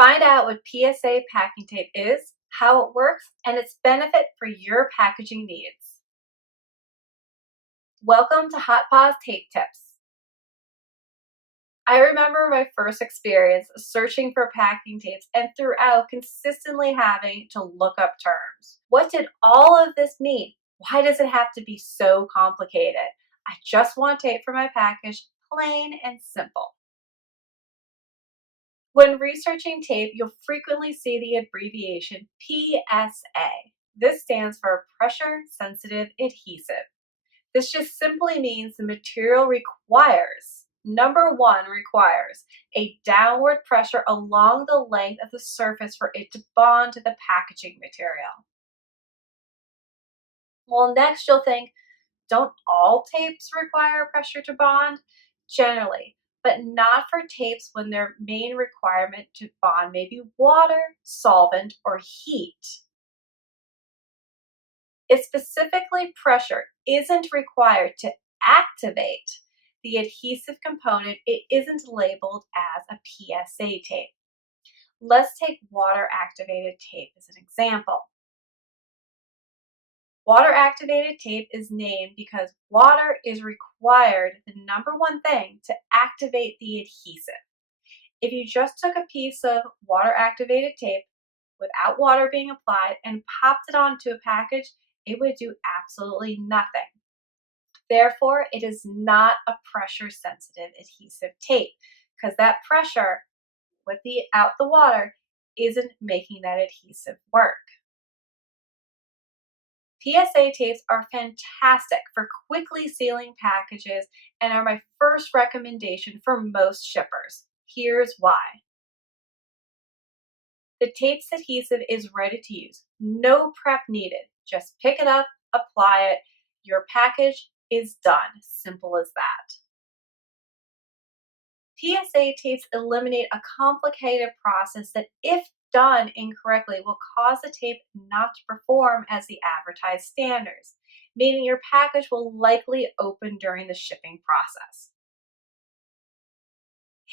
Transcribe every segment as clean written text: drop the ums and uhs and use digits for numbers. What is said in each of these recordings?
Find out what PSA packing tape is, how it works, and its benefit for your packaging needs. Welcome to Pawz Tape Tips. I remember my first experience searching for packing tapes and throughout consistently having to look up terms. What did all of this mean? Why does it have to be so complicated? I just want tape for my package, plain and simple. When researching tape, you'll frequently see the abbreviation PSA. This stands for Pressure Sensitive Adhesive. This just simply means the material requires, number one, requires a downward pressure along the length of the surface for it to bond to the packaging material. Well, next you'll think, don't all tapes require pressure to bond? Generally, but not for tapes when their main requirement to bond may be water, solvent, or heat. If specifically pressure isn't required to activate the adhesive component, it isn't labeled as a PSA tape. Let's take water activated tape as an example. Water activated tape is named because water is required, the number one thing, to activate the adhesive. If you just took a piece of water activated tape without water being applied and popped it onto a package, it would do absolutely nothing. Therefore, it is not a pressure sensitive adhesive tape because that pressure without the water isn't making that adhesive work. PSA tapes are fantastic for quickly sealing packages and are my first recommendation for most shippers. Here's why. The tape's adhesive is ready to use. No prep needed. Just pick it up, apply it. Your package is done. Simple as that. PSA tapes eliminate a complicated process that, if done incorrectly, will cause the tape not to perform as the advertised standards, meaning your package will likely open during the shipping process.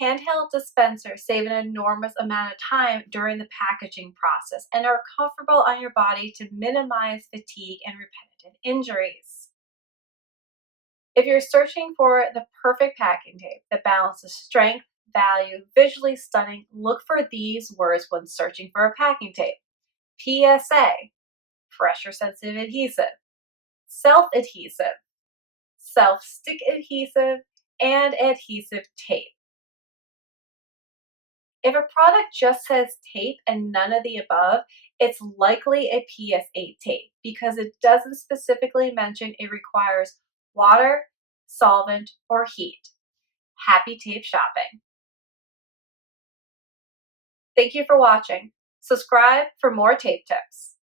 Handheld dispensers save an enormous amount of time during the packaging process and are comfortable on your body to minimize fatigue and repetitive injuries. If you're searching for the perfect packing tape that balances strength, value, visually stunning, look for these words when searching for a packing tape. PSA, pressure sensitive adhesive, self-adhesive, self-stick adhesive, and adhesive tape. If a product just says tape and none of the above, it's likely a PSA tape because it doesn't specifically mention it requires water, solvent, or heat. Happy tape shopping. Thank you for watching. Subscribe for more tape tips.